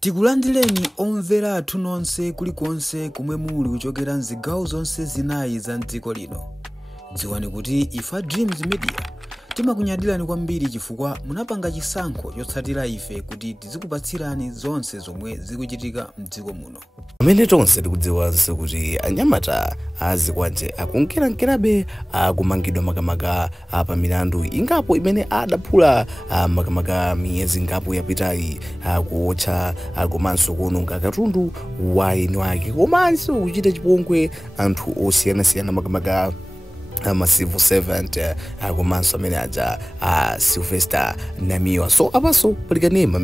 Tikulandireni omvera athu nonse kulikonse kumwe muli kuchokera mzigawo zonse zinayi za mdziko lino. Dziwani kuti ifa Dreams Media timakunyadirani kwambiri chifukwa munapanga chisankho chotsatira ife kuti tizikupatsirani zonse zomwe zikuchitika mdziko muno. Pamene tonse tikudziwanso kuti anyamata azikwanje akunkerankerabe akumangidwa makamaka pa milandu ingapo imene adaphula makamaka miyezi ingapo yapitayi kuotcha komanso kuononga katundu wa eni wake komanso kuchita chipongwe anthu osiyanasiyana makamaka civil servant komanso amene aja Sylvester Namiwa. So apaso palikanema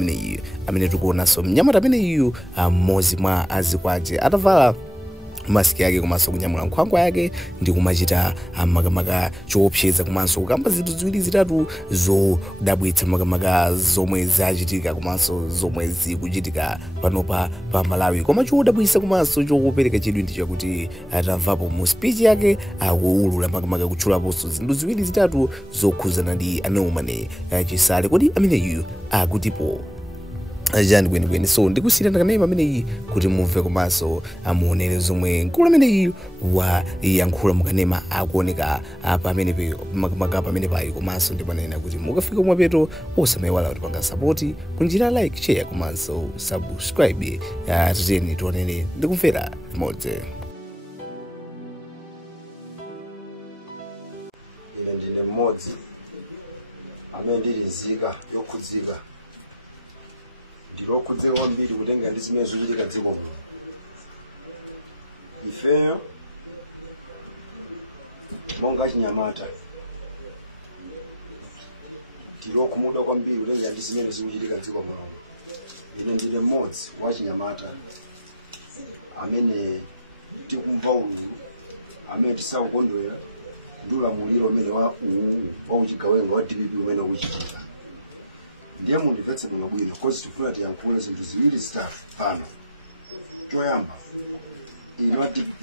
amene tikuonanso mnyamata amene iyu mmodzi mwa azikwaje atavala maski yake komanso kunyamula nkhwangwa yake ndi kumachita makamaka choopseza komanso kukamba zinthu ziwiri zitatu zodabwitsa makamaka zomwe zachitika komanso zomwe zikuchitika panopa pa Malawi. Koma chodabwitsa komanso chokupereka chidwi ndi chakuti atamvapo mu speech yake akuulula makamaka kutchulaponso zinthu ziwiri zitatu zokhuzana ndi Norman Chisale. Kodi amene iyu akutipo ajani kwenikweni. So ndikusiyirana kanema amene iyi kuti mumve komanso amuonere zomwe mkulu amene iyi wa yankhula mukanema akuoneka pamene makamaka pamene payi komanso ndipanena kuti mukafika kumapeto osamayiwala kuti panga support kunjira like, share komanso subscribe. Titeni tionene ndikumvera limodzi. Ndine mmodzi amene ndili nzika yokhudzika ndilokhudzeka kwambiri kutenga ndi zimene zochitika dziko muno. Ifeyo monga chinyamata tilokhumudwa kwambiri kutenga ndi zimene zikuchitika dziko muno. Ine ndine mmodzi wa chinyamata amene tikumva ululu amene tisakukondwera ndi ulamuliro umene wa uchigawenga wa DPP umene ukuchitika. Ndiye mundipetse muno bwino kozi tifuna tiyankhule zinthu ziwiri zitatu pano. Choyamba ino wa DPP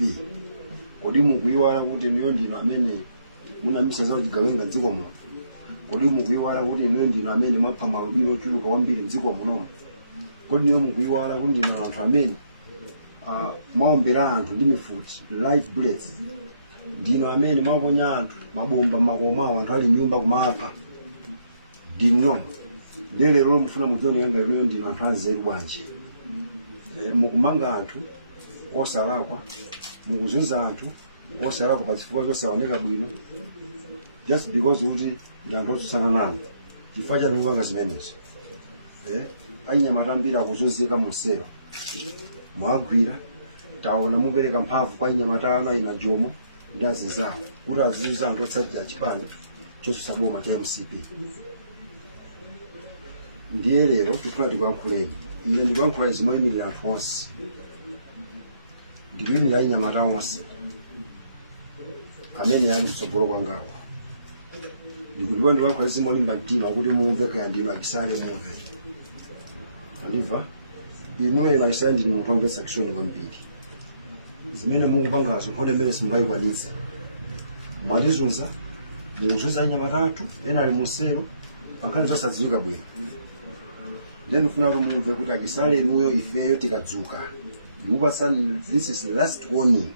kodi mukuyiwala kuti niyo ndino amene munamisa za uchigawenga dziko muno? Kodi mukuyiwala kuti niyo ndino amene mwapha malubiro ochuluka kwambiri mdziko muno? Kodi niyo mukuyiwala kuti ndino anthu amene mwaombera anthu ndi mifuti life bullets? Ndino amene mwaponya anthu mabomba makomawo anthu ali nyumba kumapha? Ndino ndele lero mufuna mujoni yanga lero ndino anthu azeru bwanji. Mukumanga anthu osalakwa, mukuzunza anthu osalakwa pa chifukwa chosaoneka bwino just because kuti ndanthu otsana nawo chifukwa cha mipanga zimenezo. Anyamata ambiri akuzunzika munsewu mwagwira taona mupereka mphamvu kwa anyamata ana ina jomo ndi azinzawo kuti azizuza anthu otsatira chipani chosusa boma cha MCP. Ndiye lero tifuna tikuyankhuleni. Ine ndikuyankhula zimoyimirira anthu onse, ndikuyimirira anyamata onse amene ali kutsogolo kwangawo. Ndikuliwa ndiwankhula zimolimba mtima kuti mumve kaya ndino Chisale mumve. Andimva? Inu Chisale ndinu munthu womvetsa chisoni kwambiri. Zimene mukupangazo mpone mmene simungayikwanitse. Mwatizunza, mukuzunza anyamata athu ena ali munsewu akhale zosadziwika bwino. Then funa kumumve kuti Chisale inuyo ifeyo tikadzuka. This is the last warning.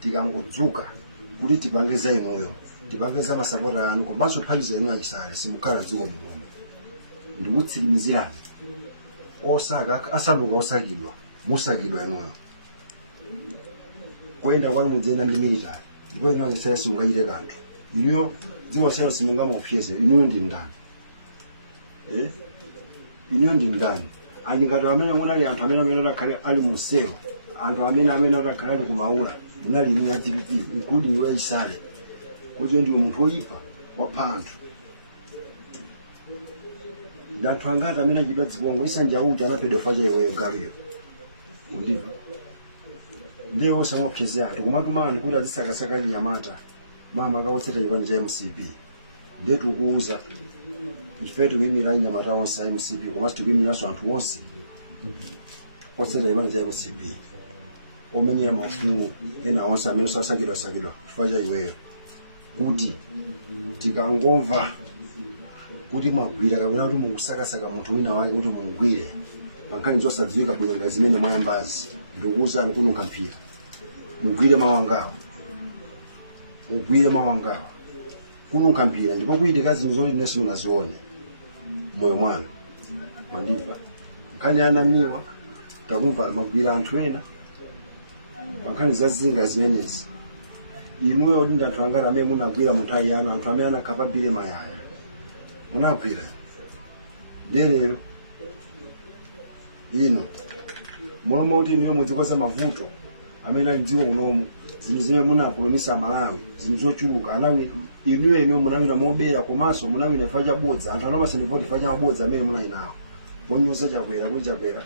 Tikangodzuka kuti tipangeza inuyo. Tipangeza masapota anu komanso phatiza inu Chisale simukhala dziko muno. Ndikutsirimizirani. Osaka asaluka osakidwa. Musakidwa inuyo. Kwenda kwa mujena ndi military. Ndipo inu Chisale simungachite kanthu. Inuyo dziko selo simungamupyese. Inuyo ndi ndani? Iniyo ndi ndani? Ngati amene munali anthu amene akhale ali munsewu, anthu amene akhale ali kumaula, munali inu ya DPP including wa Chisale. Kuti ndiwe munthu oyipa wapha anthu. Ndi anthu angati amene achidwa dzibongo isanja uti anapedofa cha iweyo kalero. Uliva? Ndiye osamopyezera anthu kumatuma anthu kuti azisakasaka anyamata. Mama akawotseta chipani cha MCP. Ndiye tikuuza ife tukuyimira anyamata onse a MCP komanso tukuyimiranso anthu onse otseta chipani cha MCP omenyera mafumu ena onse amene asakidwa chifukwa cha iweyo kuti tikangomva kuti mwagwira kapena kuti mukusakasaka munthu wina wake kuti mumugwire pankani zosadziwika bwino zimene mwayambazi ndikukuza kuno kampira mugwire mawangawo kuno kampira ndipo kuitika zinthu zoti nesi munazione moyo mwanu mandiva nkhani anamiwa takumva magwira anthu ena pankani zazinga zimenezi inuyo kuti ndathu angala amene munagwira muthayi anu anthu amene anakapabire mayaya munagwira nderero ino momwe kuti inuyo mudzikoza mavuto amene ali dziwo unomu zinthu zimene munakolonisa Malawi zinthu zochuluka anawi inuyo munawina mobera komanso munawina ifa chabodza anthu anamasa ndivoti ifa chabodza amene munayinawo ponyosa chakwera kuchakwera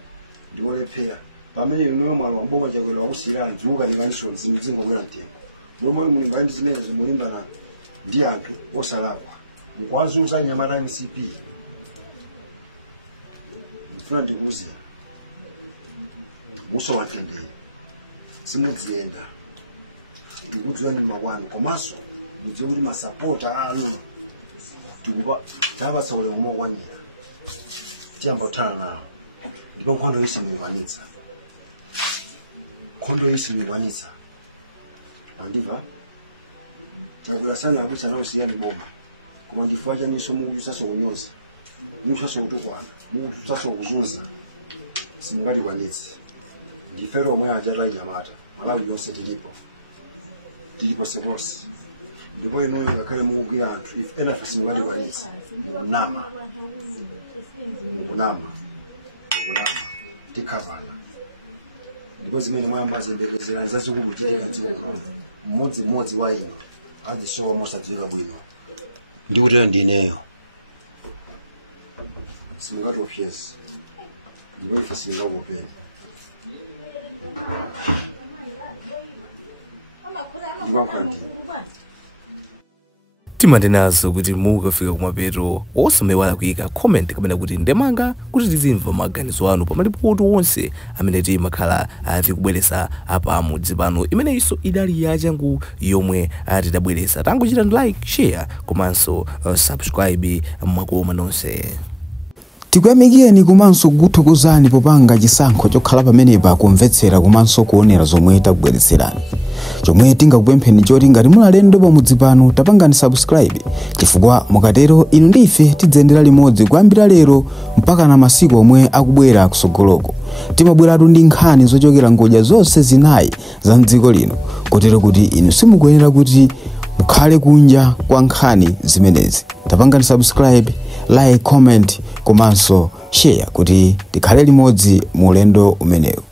ndiolephera pamene inuyo mwalo wamboka chakwera wakusiyira anthu ukalinganisoni zinthu zingomwera mtengo momwe mulimba ndi zimene zimulimbana ndi anthu osalakwa mukwazuza Anyamata MCP mfuna ndikuze usowatendere simudzienda ndikuti ndi makwanu komanso ndidziwe kuti masapota anu tabasole kumokwanira tiyamba kuthala nawo ndipo nkhondo isimikwanitsa andiva chakula sana akuti anaosiyani boma koma ndifua chaniso mukutusaso kunyoza mukutusaso kutukwana mukutusaso kuzunza simungatikwanitse ndifero omwe achata Anyamata Malawi yonse tilipo seposi ndipo inuyo ngakhale mukugwira anthu if enafe simungatikwanitse mukunama tikhavana ndipo zimene mwayambazi mbelezera zazikukuchitika mmodzi wa ino azisowa mosadziwika bwino ndikuti ndineyo simungatiopyezi ndipo ife simungakupeni timanenazo kuti mukafika kumapeto osamaiwala kuyika comment kapena kuti ndemanga kuti tizimva maganizo anu pa malipoti onse amene timakhala tikubweresa apa mudzi pano imeneyinso idali yachangu yomwe tidabweresa tangochita like share komanso subscribe mwakoma nonse. tikuyamikeni komanso kukuthokozani popanga chisankho chokhala pamenepa kumvetsera komanso kuonera zomwe takubweretserani. chomwe tingakupempheni choti ngati muli alendo pamudzi pano tapangani subscribe chifukwa mukatero inu ndi ife tidzendera limodzi kuyambira lero mpaka na masiku omwe akubwera kusogoloko. timabweratu ndi nkhani zochokera ngodya zonse zinayi za mdziko lino kotero kuti inu simukuyenera kuti mukhale kunja kwa nkhani zimenezi. tapangani subscribe, like, comment komanso share kuti tikhale limodzi mu ulendo umenewu.